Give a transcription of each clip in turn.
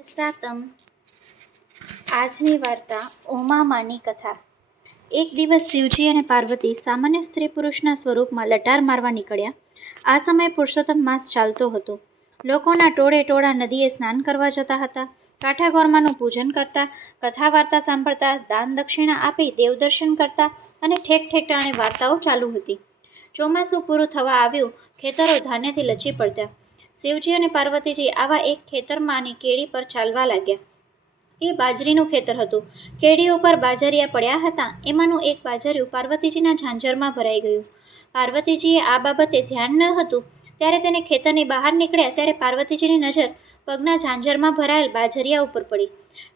સાતમ આજની વાર્તા ઉમામાની કથા। એક દિવસ શિવજી અને પાર્વતી સામાન્ય સ્ત્રી પુરુષના સ્વરૂપમાં લટાર મારવા નીકળ્યા। આ સમયે પુરુષોત્તમ માસ ચાલતો હતો। લોકોના ટોળે ટોળા નદીએ સ્નાન કરવા જતા હતા। કાંઠા ગોરમાનું પૂજન કરતા, કથા વાર્તા સાંભળતા, દાન દક્ષિણા આપી દેવદર્શન કરતા અને ઠેક ઠેકાણે વાર્તાઓ ચાલુ હતી। ચોમાસું પૂરું થવા આવ્યું, ખેતરો ધાન્યથી લચી પડ્યા। શિવજી અને પાર્વતીજી આવા એક ખેતરમાંની કેડી પર ચાલવા લાગ્યા। એ બાજરીનું ખેતર હતું। કેડી ઉપર બાજરિયા પડ્યા હતા। એમાંનું એક બાજરિયું પાર્વતીજીના ઝાંઝરમાં ભરાઈ ગયું। પાર્વતીજીએ આ બાબતે ધ્યાન ન હતું ત્યારે તેને ખેતરની બહાર નીકળ્યા ત્યારે પાર્વતીજીની નજર પગના ઝાંઝરમાં ભરાયેલ બાજરિયા ઉપર પડી।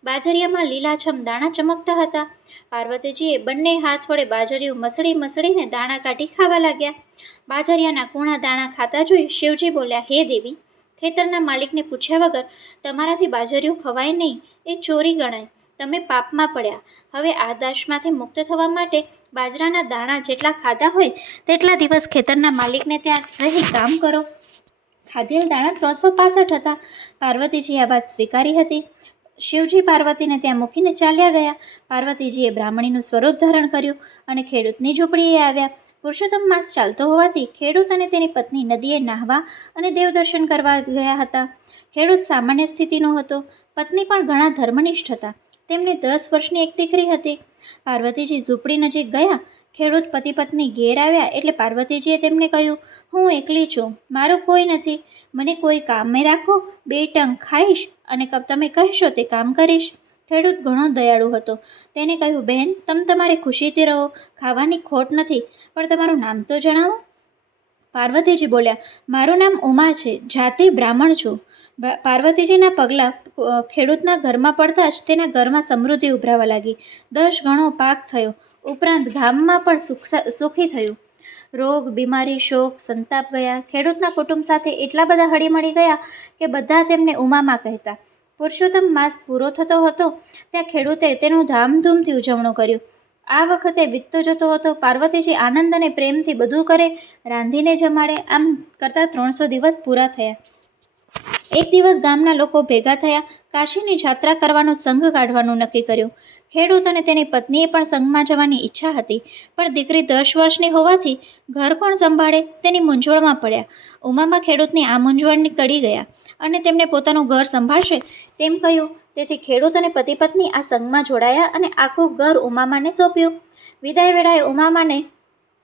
બાજરિયામાં લીલાછમ દાણા ચમકતા હતા। પાર્વતીજીએ બંને હાથ વડે બાજરિયું મસળી મસળીને દાણા કાઢી ખાવા લાગ્યા। બાજરિયાના કૂણા દાણા ખાતા જોઈ શિવજી બોલ્યા, હે દેવી, ખેતરના માલિકને પૂછ્યા વગર તમારાથી બાજરિયું ખવાય નહીં, એ ચોરી ગણાય। તમે પાપમાં પડ્યા। હવે આ દાશમાંથી મુક્ત થવા માટે બાજરાના દાણા જેટલા ખાધા હોય તેટલા દિવસ ખેતરના માલિકને ત્યાં રહી કામ કરો। ખાધેલ દાણા 365 હતા। પાર્વતીજીએ આ વાત સ્વીકારી હતી। શિવજી પાર્વતીને ત્યાં મૂકીને ચાલ્યા ગયા। પાર્વતીજીએ બ્રાહ્મણીનું સ્વરૂપ ધારણ કર્યું અને ખેડૂતની ઝૂંપડીએ આવ્યા। પુરુષોત્તમ માસ ચાલતો હોવાથી ખેડૂત અને તેની પત્ની નદીએ નાહવા અને દેવદર્શન કરવા ગયા હતા। ખેડૂત સામાન્ય સ્થિતિનો હતો। પત્ની પણ ઘણા ધર્મનિષ્ઠ હતા। તેમને 10 વર્ષની એક દીકરી હતી। પાર્વતીજી ઝૂંપડી નજીક ગયા। ખેડૂત પતિ પત્ની ઘેર આવ્યા એટલે પાર્વતીજીએ તેમને કહ્યું, હું એકલી છું, મારું કોઈ નથી, મને કોઈ કામે રાખો, 2 ટંક ખાઈશ અને તમે કહેશો તે કામ કરીશ। ખેડૂત ઘણો દયાળુ હતો। તેને કહ્યું, બહેન, તમે તમારી ખુશીથી રહો, ખાવાની ખોટ નથી, પણ તમારું નામ તો જણાવો। પાર્વતીજી બોલ્યા, મારું નામ ઉમા છે, જાતે બ્રાહ્મણ છું। પાર્વતીજીના પગલાં ખેડૂતના ઘરમાં પડતા જ તેના ઘરમાં સમૃદ્ધિ ઉભરાવા લાગી। 10 ગણો પાક થયો, ઉપરાંત ગામમાં પણ સુખી થયું। રોગ, બીમારી, શોક, સંતાપ ગયા। ખેડૂતના કુટુંબ સાથે એટલા બધા હળીમળી ગયા કે બધા તેમને ઉમામાં કહેતા। પુરુષોત્તમ માસ પૂરો થતો હતો ત્યાં ખેડૂતે તેનું ધામધૂમથી ઉજવણું કર્યું। આ વખતે વીતતો જતો હતો। પાર્વતીજી આનંદ અને પ્રેમથી બધું કરે, રાંધીને જમાડે, આમ કરતાં 300 દિવસ પૂરા થયા। એક દિવસ ગામના લોકો ભેગા થયા। કાશીની જાત્રા કરવાનો સંઘ કાઢવાનું નક્કી કર્યું। ખેડૂત અને તેની પત્નીએ પણ સંઘમાં જવાની ઈચ્છા હતી, પણ દીકરી 10 વર્ષની હોવાથી ઘર કોણ સંભાળે તેની મૂંઝવણમાં પડ્યા। ઉમામાં ખેડૂતની આ મૂંઝવણની કડી ગયા અને તેમને પોતાનું ઘર સંભાળશે તેમ કહ્યું। તેથી ખેડૂત અને પતિ પત્ની આ સંઘમાં જોડાયા અને આખું ઘર ઉમામાને સોંપ્યું। વિદાય વેળાએ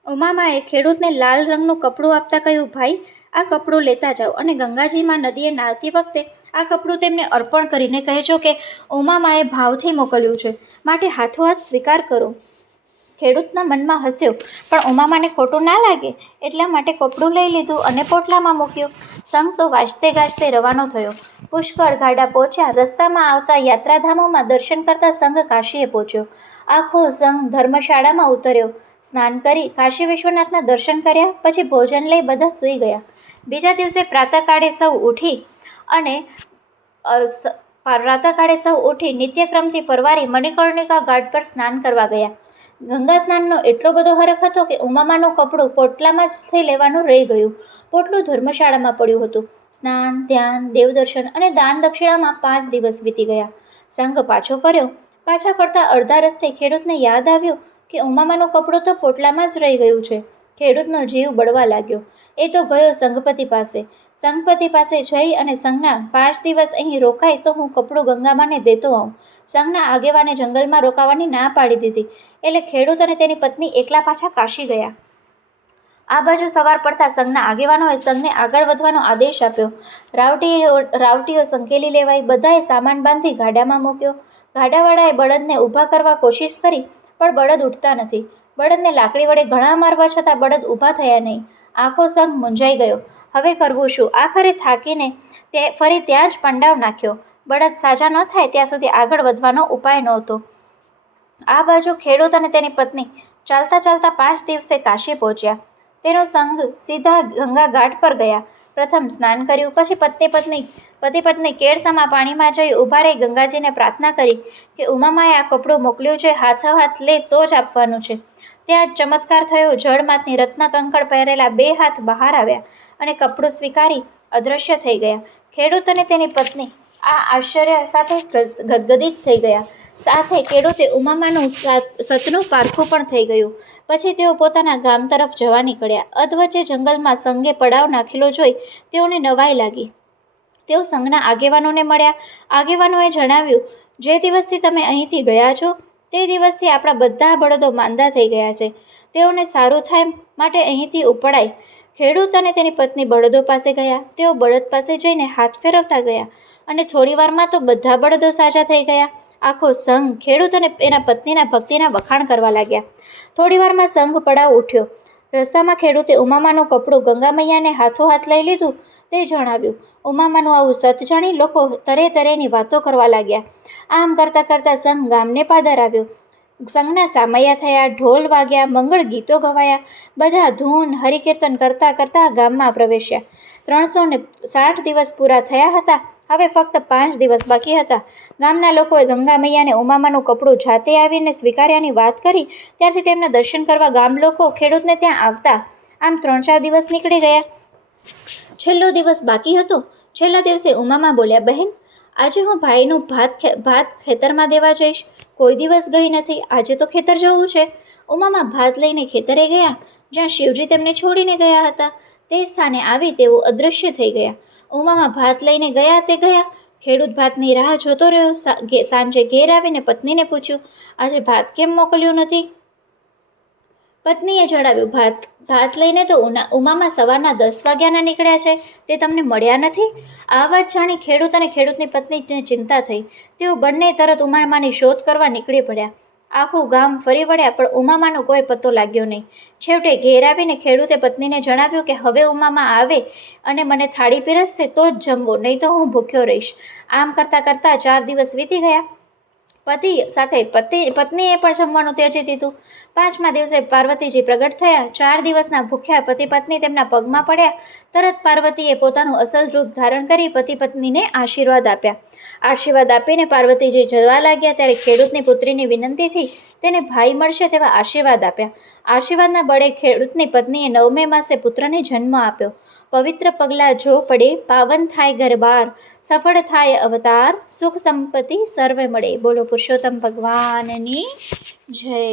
ઉમામાએ ખેડૂતને લાલ રંગનું કપડું આપતા કહ્યું, ભાઈ, આ કપડું લેતા જાઓ અને ગંગાજીમાં નદીએ નાહતી વખતે આ કપડું તેમને અર્પણ કરીને કહેજો કે ઉમામાએ ભાવથી મોકલ્યું છે, માટે હાથોહાથ સ્વીકાર કરો। ખેડૂતના મનમાં હસ્યો, પણ ઉમામાને ખોટું ના લાગે એટલા માટે કપડું લઈ લીધું અને પોટલામાં મૂક્યું। સંઘ તો વાજતે ગાજતે રવાનો થયો। પુષ્કળ ગાડા પહોંચ્યા। રસ્તામાં આવતા યાત્રાધામોમાં દર્શન કરતા સંઘ કાશીએ પહોંચ્યો। આખો સંઘ ધર્મશાળામાં ઉતર્યો। સ્નાન કરી કાશી વિશ્વનાથના દર્શન કર્યા પછી ભોજન લઈ બધા સૂઈ ગયા। બીજા દિવસે પ્રાતઃકાળે સૌ ઉઠી નિત્યક્રમથી પરવારી મણિકર્ણિકા ઘાટ પર સ્નાન કરવા ગયા। ગંગા સ્નાનનો એટલો બધો હરખ હતો કે ઉમામાનું કપડું પોટલામાં જ લેવાનું રહી ગયું। પોટલું ધર્મશાળામાં પડ્યું હતું। સ્નાન, ધ્યાન, દેવદર્શન અને દાન દક્ષિણામાં 5 દિવસ વીતી ગયા। સંઘ પાછો ફર્યો। પાછા ફરતા અડધા રસ્તે ખેડૂતને યાદ આવ્યું કે ઉમામાનું કપડું તો પોટલામાં જ રહી ગયું છે। ખેડૂતનો જીવ બળવા લાગ્યો। એ તો ગયો સંઘપતિ પાસે। સંઘપતિ પાસે જઈ અને સંઘના 5 દિવસ અહીં રોકાય તો હું કપડું ગંગામાને દેતો આવું। સંઘના આગેવાને જંગલમાં રોકાવાની ના પાડી દીધી એટલે ખેડૂત અને તેની પત્ની એકલા પાછા કાશી ગયા। આ બાજુ સવાર પડતા સંઘના આગેવાનોએ સંઘને આગળ વધવાનો આદેશ આપ્યો। રાવટીઓ સંકેલી લેવાઈ। બધાએ સામાન બાંધી ગાડામાં મૂક્યો। ગાડાવાળાએ બળદને ઊભા કરવા કોશિશ કરી, પણ બળદ ઉઠતા નથી। બળદને લાકડી વડે ઘણા મારવા છતાં બળદ ઊભા થયા નહીં। આખો સંઘ મૂંઝાઈ ગયો। હવે કરવું શું? આખરે થાકીને ફરી ત્યાં જ પંડાવ નાખ્યો। બળદ સાજા ન થાય ત્યાં સુધી આગળ વધવાનો ઉપાય નહોતો। આ બાજુ ખેડૂત અને તેની પત્ની ચાલતા ચાલતા 5 દિવસે કાશી પહોંચ્યા। તેનો સંઘ સીધા ગંગા ઘાટ પર ગયા। પ્રથમ સ્નાન કર્યું, પછી પતિ પત્ની કેળસામાં પાણીમાં જઈ ઊભા રહી ગંગાજીને પ્રાર્થના કરી કે ઉમામાએ આ કપડું મોકલ્યું છે, હાથોહાથ લે તો જ આપવાનું છે। ત્યાં જ ચમત્કાર થયો। જળમાંથી રત્ન કંકણ પહેરેલા 2 હાથ બહાર આવ્યા અને કપડું સ્વીકારી અદૃશ્ય થઈ ગયા। ખેડૂત અને તેની પત્ની આ આશ્ચર્ય સાથે ગદગદિત થઈ ગયા. સાથે ખેડૂતે ઉમામાનું સતનું પારખું પણ થઈ ગયું. પછી તેઓ પોતાના ગામ તરફ જવા નીકળ્યા. અધવચ્ચે જંગલમાં સંઘે પડાવ નાખેલો જોઈ તેઓને નવાઈ લાગી. તેઓ સંઘના આગેવાનોને મળ્યા. આગેવાનોએ જણાવ્યું, જે દિવસથી તમે અહીંથી ગયા છો તે દિવસથી આપણા બધા બળદો માંદા થઈ ગયા છે. તેઓને સારું થાય માટે અહીંથી ઉપડાય. ખેડૂત અને તેની પત્ની બળદો પાસે ગયા. તેઓ બળદ પાસે જઈને હાથ ફેરવતા ગયા અને થોડીવારમાં તો બધા બળદો સાજા થઈ ગયા. આખો સંઘ ખેડૂત અને એના પત્નીના ભક્તિના વખાણ કરવા લાગ્યા. થોડીવારમાં સંઘ પડાવ ઉઠ્યો. રસ્તામાં ખેડૂતે ઉમામાનું કપડું ગંગા મૈયાને હાથોહાથ લઈ લીધું તે જણાવ્યું. ઉમામાનું આવું સત જાણી લોકો તરેની વાતો કરવા લાગ્યા. આમ કરતાં કરતાં સંઘ ગામને પાદર આવ્યો. સંઘના સામૈયા થયા, ઢોલ વાગ્યા, મંગળ ગીતો ગવાયા. બધા ધૂન હરિકીર્તન કરતાં કરતાં ગામમાં પ્રવેશ્યા. 360 દિવસ પૂરા થયા હતા. હવે ફક્ત 5 દિવસ બાકી હતા. ગામના લોકોએ ગંગા મૈયાને ઉમામાનું કપડું જાતે આવીને સ્વીકાર્યાની વાત કરી ત્યારથી તેમના દર્શન કરવા ગામ લોકો ખેડૂતને ત્યાં આવતા. આમ 3-4 દિવસ નીકળી ગયા. છેલ્લો દિવસ બાકી હતો. છેલ્લા દિવસે ઉમામા બોલ્યા, બહેન, આજે હું ભાઈનું ભાત ખેતરમાં દેવા જઈશ. કોઈ દિવસ ગઈ નથી, આજે તો ખેતર જવું છે. ઉમામા ભાત લઈને ખેતરે ગયા. જ્યાં શિવજી તેમને છોડીને ગયા હતા તે સ્થાને આવી તેઓ અદૃશ્ય થઈ ગયા. ઉમામા ભાત લઈને ગયા તે ગયા. ખેડૂત ભાતની રાહ જોતો રહ્યો. સાંજે ઘેર આવીને પત્નીને પૂછ્યું, આજે ભાત કેમ મોકલ્યું નથી? પત્નીએ જણાવ્યું, ભાત લઈને તો ઉમામા સવારના 10 વાગ્યાના નીકળ્યા છે, તે તમને મળ્યા નથી. આ વાત જાણી ખેડૂત અને ખેડૂતની પત્નીને ચિંતા થઈ. તેઓ બંને તરત ઉમામાની શોધ કરવા નીકળી પડ્યા. આખું ગામ ફરી વળ્યા પણ ઉમામાનો કોઈ પત્તો લાગ્યો નહીં. છેવટે ઘેર આવીને ખેડૂતે પત્નીને જણાવ્યું કે હવે ઉમામા આવે અને મને થાળી પીરસશે તો જ જમવો, નહીં તો હું ભૂખ્યો રહીશ. આમ કરતાં કરતાં 4 દિવસ વીતી ગયા. પતિ સાથે પત્નીએ પણ જમવાનું ત્યજી દીધું. 5મા દિવસે પાર્વતીજી પ્રગટ થયા. 4 દિવસના ભૂખ્યા પતિ પત્ની તેમના પગમાં પડ્યા. તરત પાર્વતીએ પોતાનું અસલ રૂપ ધારણ કરી પતિ પત્નીને આશીર્વાદ આપ્યા. આશીર્વાદ આપીને પાર્વતીજી જવા લાગ્યા ત્યારે ખેડૂતની પુત્રીની વિનંતીથી તેને ભાઈ મળશે તેવા આશીર્વાદ આપ્યા. આશીર્વાદના બળે ખેડૂતની પત્નીએ 9મે માસે પુત્રને જન્મ આપ્યો. પવિત્ર પગલાં જો પડે, પાવન થાય ઘર બાર, સફળ થાય અવતાર, સુખ સંપત્તિ સર્વે મળે. બોલો પુરુષોત્તમ ભગવાનની જય.